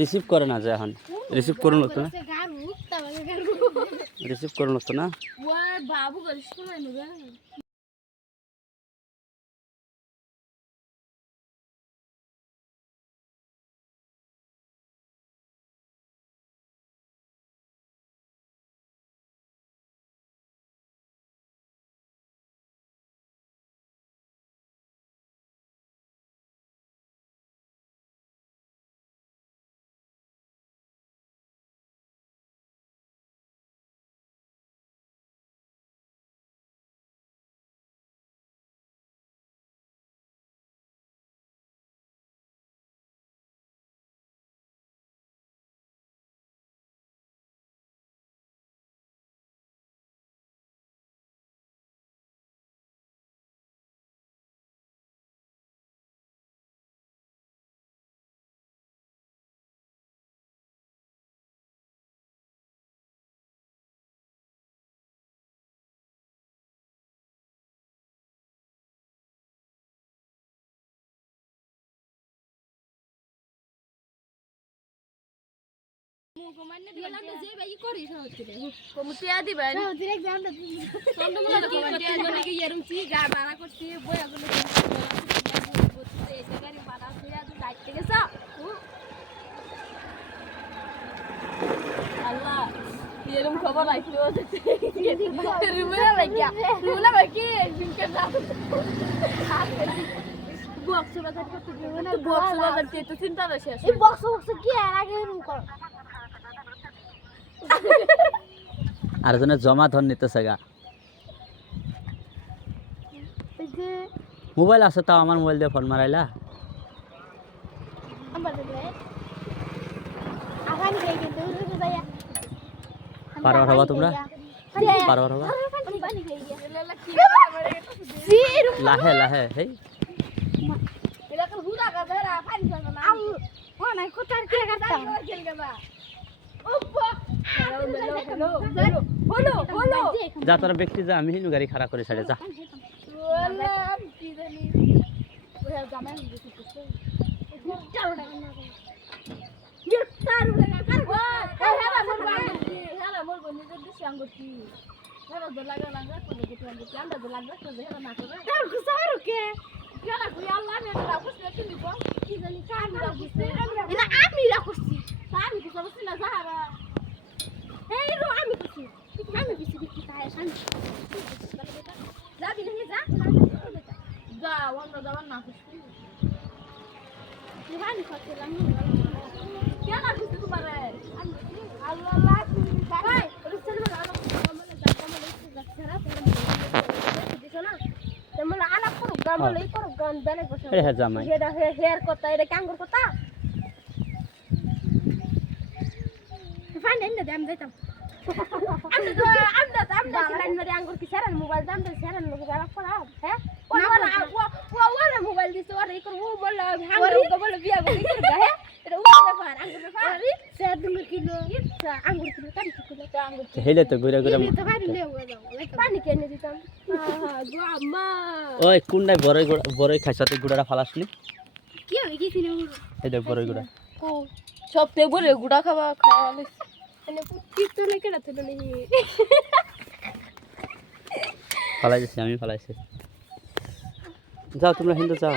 receive করে না যে এখন রিসিভ করুন তো না রিসিভ করুন তো না বাবু এরকম খবর রাখলো রুমেরা লাগিয়া রুমেরা বাকি জিনকে না বক্স বাজার করতে দিও না বক্স বাজার তে তো চিন্তা না শেষ এই বক্স কি আর আগে এরকম কর আর জন্য জমা ধন নিতেছে গা এই যে মোবাইল আছে তাও আমার মোবাইল দিয়ে ফোন মারাইলা আগানি গই কিন্তু উড়ে যায়া পারো হবা তোমরা পারো হবা লাহে লাহে হেই এলা কল হুদা গা ধরা পানি খাবে না আম ও নাই কোটার কি করতাম ওপা হ্যালো হলো যা তোরা ব্যক্তি যা আমি হিনু গাড়ি খাড়া করে ছাড়ে যা ওলা কি জানি ওরা জামাই দিতে তো চারো টাকা না চারো টাকা কার হেলা মোর বন্ধু যদি সঙ্গতি হেলা লাগা লাগা কোন দিকে আন্দা আন্দা লাগা তো হেলা না করে কার কুসারো কে হেলা কই আল্লাহ নে না কুসলে তুমি কো কি জানি কার না কুসলে না আমি রাখছি আমি কি করছি না যারা এই রো আমি কিছু কি তাই শান্তি যাবি না যা যা ওআমরা যাবার না খুশি আমি করছিলাম কেন খুশি তোমার আল্লাহ আল্লাহ তুমি ভাই রুসেল বলা আমরা যাবো আমরা যাচ্ছি না দিছো না তোমরা আলাপ করো গান লই করো গান বেলে বসে এ হ্যাঁ জামাই এটা হেয়ার কথা এটা কাঙ্গুর কথা ফাইন এন্ড দাম যাইতাম আমরা লাইন মারি আঙ্গুর কি সারা মোবাইল দাম তো সারা লোক যারা পড়া হ্যাঁ ওরা মোবাইল দিছে ওরা ই করব বল আঙ্গুর তো বল বিয়া করে হ্যাঁ এটা ওরা ব্যাপার আঙ্গুর ব্যাপার স্যার 2 কিলো ইচ্ছা আঙ্গুর কিলো কাটি কিলো তো আঙ্গুর হেলে তো ঘুরে ঘুরে তো বাড়ি লেও যাও পানি কেনে দিতাম গো আম্মা ওই কোনটাই বড়ই খাইছাতে গুড়াটা ফালাসনি কি হবে কি ছিল এই দেখ বড়ই গুড়া কো সবতে বড় গুড়া খাওয়ালে মানে পুত্তি তো কেডা তো নেই ফালাইছি আমি ফালাইছি যাও তোমরা হিন্দু যাও